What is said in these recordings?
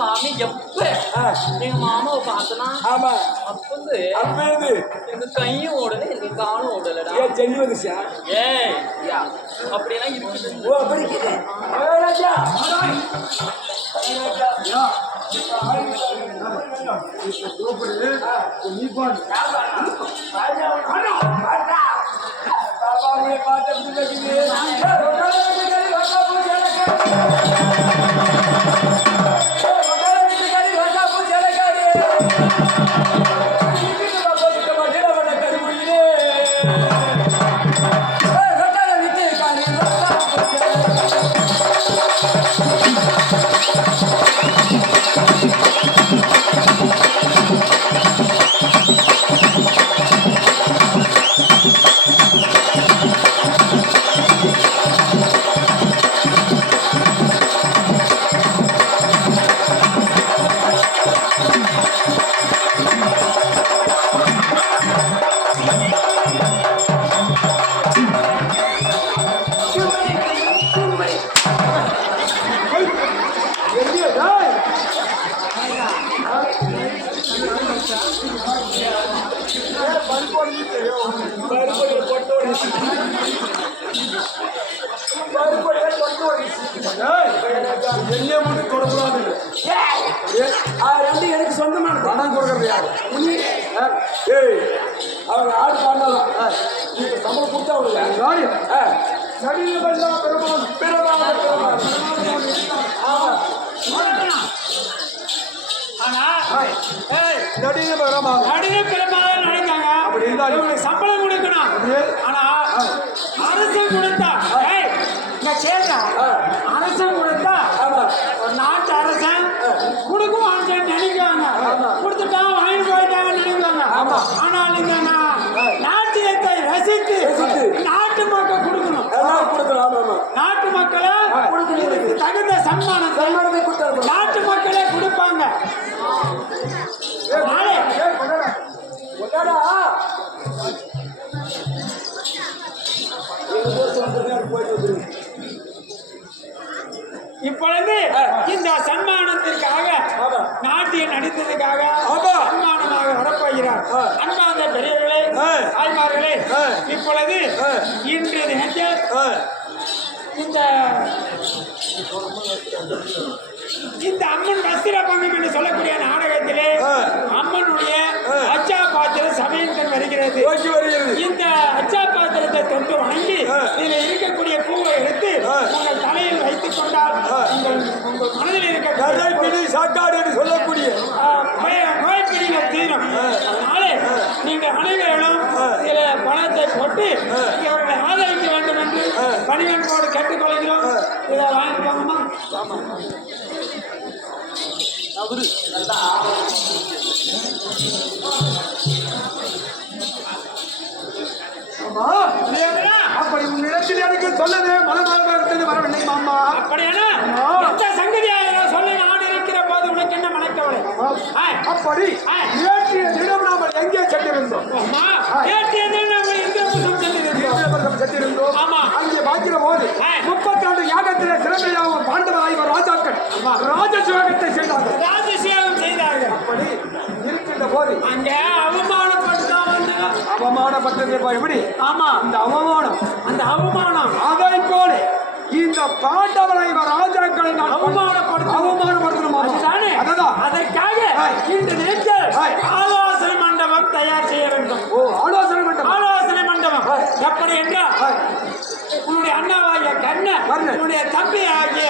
சாமி எப்ப எங்க மாமாவை பார்த்தனா ஆமா அப்பந்து அப்பேது எங்க கையும் ஓடல எங்க காலும் ஓடலடா. ஏ ஜெனி வந்துச்சா ஏய் யா அப்படியெல்லாம் இருக்குது. ஓ அப்படி இருக்குது. ஏய் ராஜா யா நீ போன் ராஜா ராஜா பாபா உன்னை பார்த்து இருக்குது. எனக்கு சொந்தமான பணம் கொடுக்கறது யாரு? அவங்க ஆடு பாண்டாதான் சம்பளம் கொடுத்தா சம்பளம் கொடுக்கணும். ஆனா அரசன் கொடுத்தா அரசன் கொடுத்தா ஒரு நாட்டு அரசன் கொடுக்குவான்னு நினைக்குவாங்க. கொடுத்துட்டா வாங்கி போயிட்டாங்க நினைக்குவாங்க. ஆனால் இந்த நாட்டியத்தை ரசித்து நாட்டு மக்கள் கொடுக்கணும். நாட்டு மக்களை தகுந்த சன்மானத்தை நாட்டு மக்களே கொடுப்பாங்க. இப்பொழுது இந்த சன்மானத்திற்காக நாட்டியம் நடித்ததுக்காக சன்மானமாக வரப்போகிறார். அன்பார்ந்த பெரியவர்களே, தாய்மார்களே, இப்பொழுது இன்று தினத்தில் இந்த அம்மன் வஸ்திர பங்கம் என்று சொல்லக்கூடிய நாடகத்திலே அம்மனுடைய அச்சா பாத்திரம் சமயங்கள் வருகிறது. இந்த அச்சா பாத்திரத்தை தொட்டு வணங்கி இதில் இருக்கக்கூடிய பூவை எடுத்து உங்கள் தலையில் வைத்துக் கொண்டால் உங்கள் மனதில் இருக்க சாக்காடு என்று சொல்லக்கூடிய நோய்பிடிகள் தீரும். அதனாலே நீங்கள் அனைவரும் இதில் பணத்தை போட்டு அவர்களை ஆதரிக்க வேண்டும் என்று பணிவன்போடு கேட்டுக்கொள்கிறோம். இதை வாங்கிக்கோங்கம்மா. அப்படி உன்னிடத்தில் எனக்கு சொல்லவே மனமார்படுத்தது வரவில்லை மாமா. அப்படியான சங்கதியாக சொல்லி நான் இருக்கிற போது உனக்கு என்ன மனக்கவலை? அப்படி நேற்றைய தினம் நாமல் எங்கே சென்றிருந்தோம்? நேற்றைய தினம் நாங்கள் எங்கே சென்றிருந்தோம்? ஆமா, அங்கே பார்க்கிற போது 32 யாகத்திலே சிறமையாகவும் பாண்டவராய் ராஜாக்கள் ராஜசுயாகத்தை செய்தார்கள். ராஜசுயாகம் செய்தார்கள். அப்படி இருக்கின்ற போது அங்கே அவமானப்பட்டது எப்படி? ஆமா, அந்த அவமானம் அதை போல இந்த பாண்டவரை ராஜாக்களை அவமானப்படுத்தணும். அதற்காக இந்த நேரத்தில் ஆலோசனை மண்டபம் தயார் செய்ய வேண்டும். ஆலோசனை மண்டபம் எப்படி என்றால் உன்னுடைய அண்ணாவாகிய கண்ணன், உன்னுடைய தம்பி ஆகிய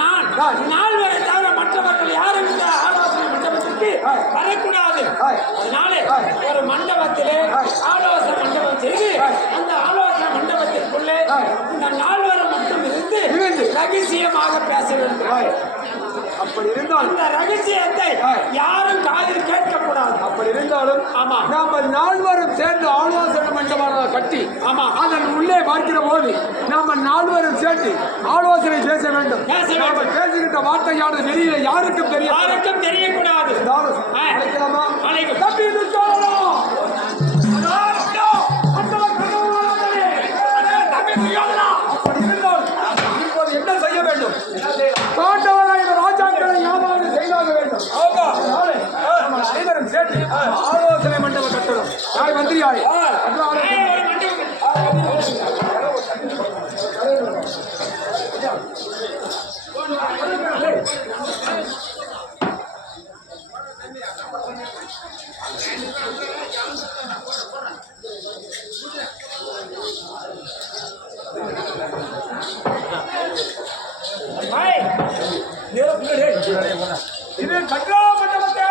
நான் நால்வரை தவிர மற்றவர்கள் யாரும் இந்த ஆலோசனை மண்டபத்திற்கு வரக்கூடாது. அதனாலே ஒரு மண்டபத்திலே ஆலோசனை மண்டபம் செய்து அந்த ஆலோசனை மண்டபத்திற்குள்ளே இந்த நால்வரை மட்டும் இருந்து ரகசியமாக பேச வேண்டும். அப்படி இருந்தால் இந்த ரகசியத்தை யாரும் காதில் கேட்கக்கூடாது. அப்படி இருந்தாலும் ஆமா, நாம நால்வரும் சேர்ந்து ஆலோசனை மண்டபம் கட்டி ஆமா அதன் உள்ளே பார்க்கிற போது நாம நால்வரும் சேர்ந்து ஆலோசனை பேச வேண்டும். நாம பேசுகின்ற வார்த்தையானது வெளியில யாருக்கும் தெரியக்கூடாது. அழைக்கலாமா? அழைக்கும். தம்பி துச்சாதனம். அப்படி இருந்தால் இப்போது என்ன செய்ய வேண்டும்? பாண்டவராய் ராஜாக்களை யாவது செய்தாக வேண்டும். நம்ம அனைவரும் சேர்த்து ஆலோசனை மண்டபம் கட்டணும். யார் மந்திரியாரே? இது கட்டா மண்டபத்தை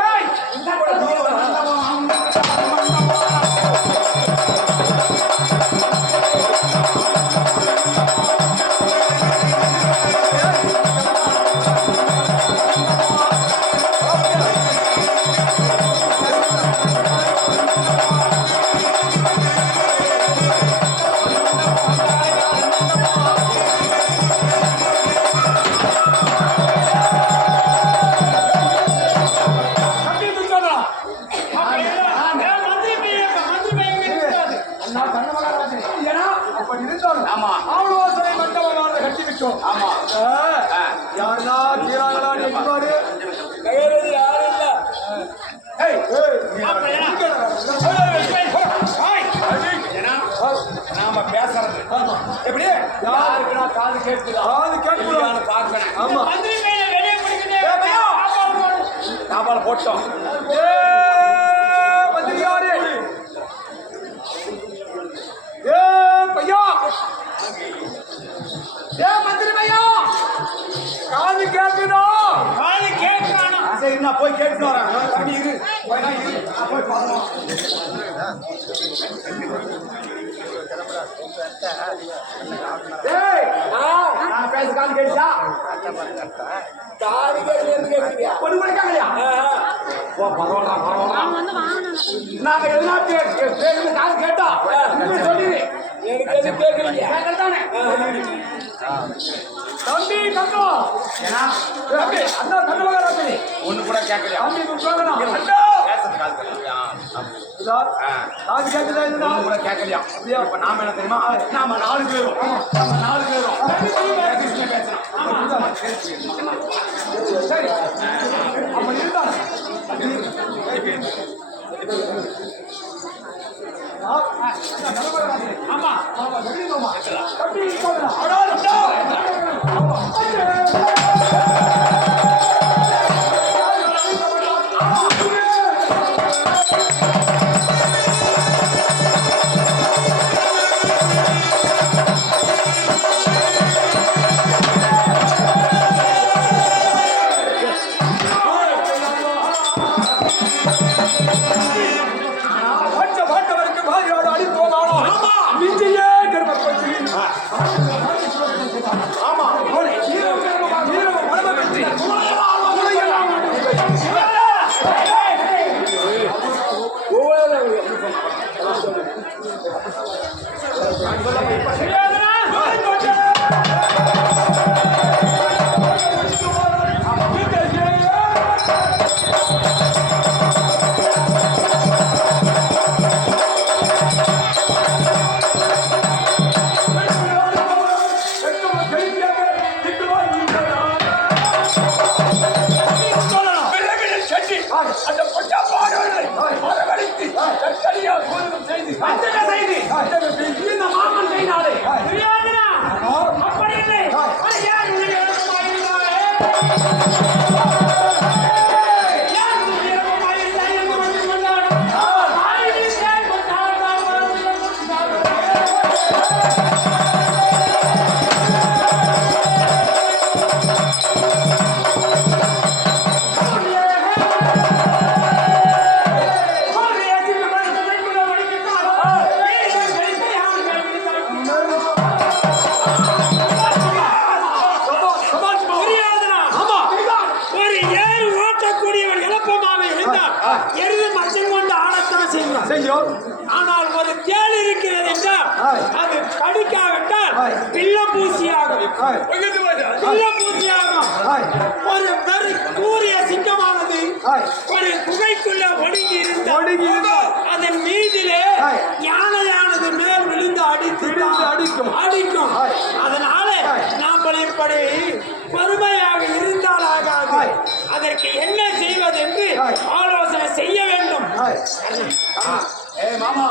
ஆலோசனை மண்டபம் கட்டி விட்டோம். ஆமா, யாருனா தீராங்களா நினைப்பாரு. யாரும் இல்ல. நாம பேசுறது எப்படி யாருக்கு காது கேட்குதா? காது கேட்குதான்னு பார்க்கணும். ஆமா, சாப்பாடு போட்டோம். மந்திரியாரே, ஏ பையா, ஏ மந்திரி பையா, காது கேட்குதா? காது கேட்கணும். சரி, நான் போய் கேட்டு வரேன். தம்பி இரு, போய் பார்க்கலாம். நான் பேச காது கேட்டுச்சா? காது கேட்குறியா? ஒரு மணிக்காகலையா? பரவாயில்ல. நாங்க எதுனா பேசுறது காது கேட்டா சொல்லிடு. எனக்கு எது கேட்கறீங்க? கேட்கறதானே தம்பி கண்ணோ. தம்பி அண்ணா கண்ணு ஒண்ணு கூட கேட்கலையா? தம்பி சொல்லணும். காது கேட்குதா? ஒண்ணு கூட கேட்கலையா? அப்படியா? இப்ப நாம என்ன தெரியுமா? நாம 4 பேரும் பேசணும். சரி, அப்படி இருந்தாலும் ஆமா செய்யும். ஆனால் ஒரு தேள் இருக்கிறது என்றால் ஆய். அது கடிக்காவிட்டால் ஆய். பிள்ளை பூசியாகும். ஆய். பிள்ளை பூசியாகும். ஆய். ஒரு வெறி கூறிய சிங்கமானது ஆய். ஒரு குகைக்குள்ள ஒடுங்கி ஒடுங்கி இருந்தால் இருந்தால் அதன் மீதிலே ஆய். யானையானது மேல் விழுந்து விழுந்து அடிக்கும். அடிக்கும். ஆய். அதனால ஆய். நாம் இப்படி பொறுமையாக இருந்தால் ஆகாது. ஆய். அதற்கு என்ன செய்வது என்று ஆய். ஆலோசனை செய்ய வேண்டும். ஆய். மாமா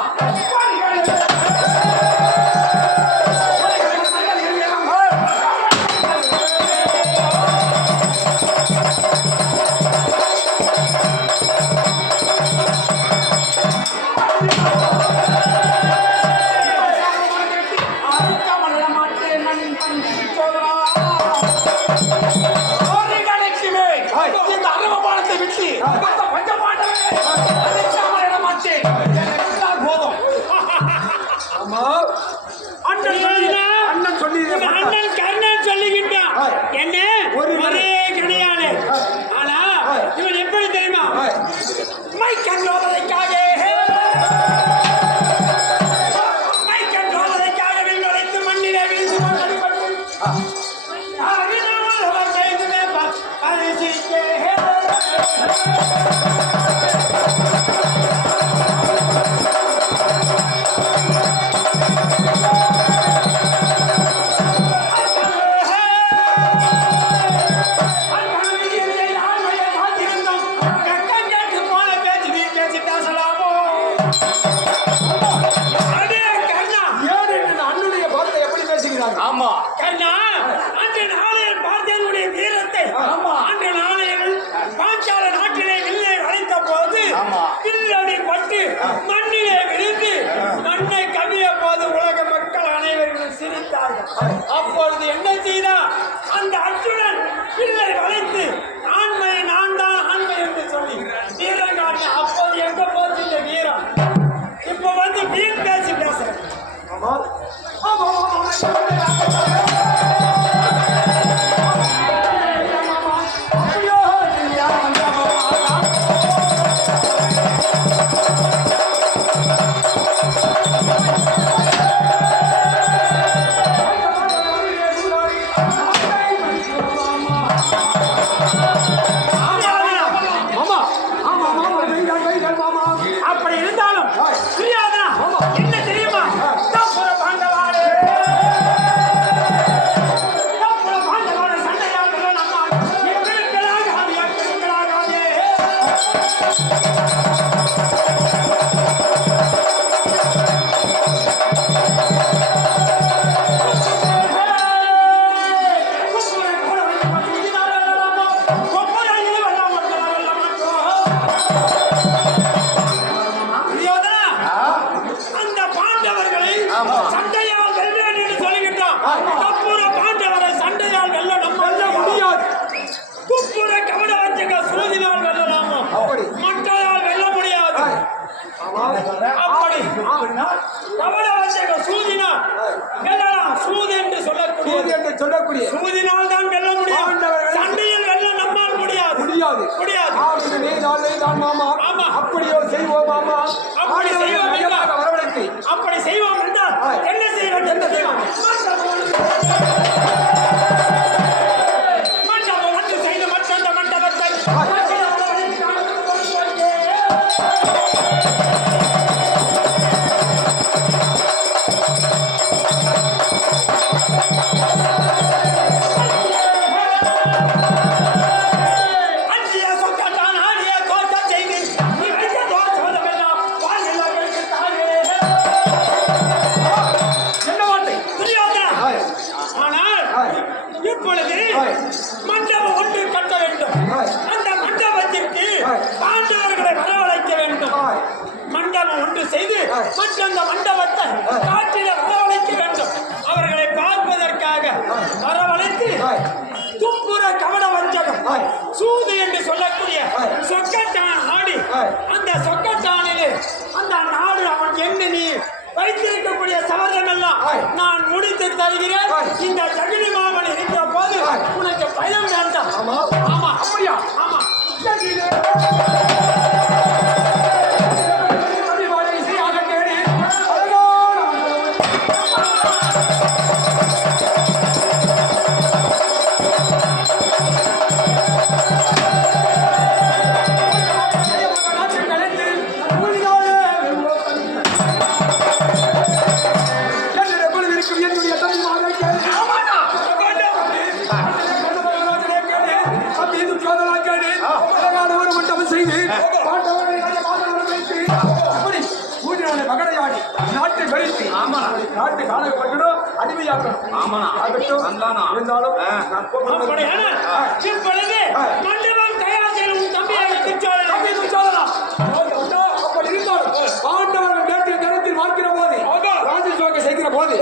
இந்த அரவபாலத்தை விட்டு போதும். அம்மா அண்ணன் சொல்லி அண்ணன் கர்ணன் சொல்லிக்கிட்டான். ஆய். என்ன ஒரே ஒரே கிடையாது. ஆனா ஆய். இவன் எப்படி தெரியுமா? ஆய். மைக்கன் ரோதனைக்காக மைக்கன் ரோதனைக்காக விண்ணுழைத்து மண்ணிலே வீழ்ந்து அடிபட்டு அறியாமல் அவர் செய்துமே பரிசிக்கே. அண்ணனுடைய வார்த்தை எப்படி பேசுகிறாங்க? ஆமா கண்ணா, அன்று நாளையில் பார்த்தேனுடைய வீரத்தை ஆமா. அன்று நாளையில் பாஞ்சால நாட்டிலே வில்லை அழைத்த போது ஆமா. வில்லடி பட்டு மண்ணிலே விழுந்து மண்ணை கவிய போது உலக மக்கள் அனைவரும் சிரித்தார்கள். அப்பொழுது என்ன செய்தார்? அந்த அர்ஜுனன் வில்லை வளைத்து ஆண்மை நான் தான் ஆண்மை என்று சொல்லி வீரம் காட்டின. அப்போது எங்க போச்சு இந்த வீரம்? இப்ப வந்து வீண் பேசி பேசுறேன். ஆமா மாமா ஆமா மாமா வைகள் மாமா அப்படி இருந்தாலும் புரியாதா? என்ன தெரியுமா? தப்புற பாண்டவாரே, தப்புற பாண்டவாரே சண்டையாளர்கள் நம்ம எங்களுக்களாக எங்களுக்களாகாதே. குப்புரை கூட வந்து பசுதினால் வெல்லலாமோ, கொப்பரையில் வெல்ல மாட்டோம். புரியாதா? அந்த பாண்டவர்களை சண்டையால் வெல்வேன் என்று சொல்லிவிட்டோம். கப்புற பாண்டவரை சண்டையால் வெல்ல நம்ம முடியாது. துப்புர கவட வஞ்சக சூதினால் வெல்லலாமோ, அப்படி. மட்டையால் வெல்ல முடியாது. அப்படி கவட வஞ்சக சூதினால் வெல்லலாம். சூது என்று சொல்லக்கூடிய சூது என்று சொல்லக்கூடிய சூதினால் தான் வெல்ல முடியும். பாண்டவர்களை சண்டையில் வெல்ல நம்மால் முடியாது. முடியாது. முடியாது. நீதான் மாமா. ஆமா. அப்படியோ செய்வோம் மாமா. அப்படி செய்வோம் என்றால் வரவழைத்து அப்படி செய்வோம் என்றால் என்ன செய்வோம்? என்ன செய்வோம்? மண்டபம் வந்து செய்த மற்றந்த மண்டபத்தை அஞ்சிய சொக்கத்தான் ஆடிய தோற்க செய்து நீ வைத்த தோற்றமெல்லாம் வாழ்நிலைகளுக்கு தாயே. என்ன வார்த்தை? புரியாதா? ஆய். ஆனால் ஆய். இப்பொழுது ஆய். மண்டபம் ஒன்று கட்ட வேண்டும். ஆய். அந்த மண்டபத்திற்கு ஆய். பாண்டவர்களை வரவழைக்க வேண்டும். ஆய். மண்டபம் ஒன்று செய்து ஆய். மற்ற அந்த மண்டபத்தை ஆய். காற்றில வரவழைக்க வேண்டும். அவர்களை பார்ப்பதற்காக வரவழைத்து ஆய். துப்புர கவட வஞ்சகம் ஆய். சூது என்று சொல்லக்கூடிய ஆய். சொக்கட்டான் ஆடி ஆய். அந்த சொக்கட்டானிலே அந்த நாடு அவன் என்ன நீ வைத்திருக்கக்கூடிய சபதம் எல்லாம் ஆய். நான் முடித்து தருகிறேன். ஆய். இந்த ஜகினி மாமன் இருக்கிற போது ஆய். உனக்கு பயம் வேண்டாம். ஆமா. ஆமா அப்படியா? ஆமா. அடிவாளி ஆமா காட்டு காணப்பட்டுடும் அடிமையாக்கணும் ஆமாண்ணா. ஆகட்டும் வந்தானா? இருந்தாலும் நான் கூப்பிடுறது- அப்படியானால் இப்பொழுது மண்டபம் தயார் செய்ய உன் தம்பியாக திருச்சோழன் தம்பி துச்சாதனா, அப்படி இருந்தாலும் பாண்டவர்கள் நேற்றைய தினத்தில் பார்க்கிற போது ராஜசோக செய்கிற போது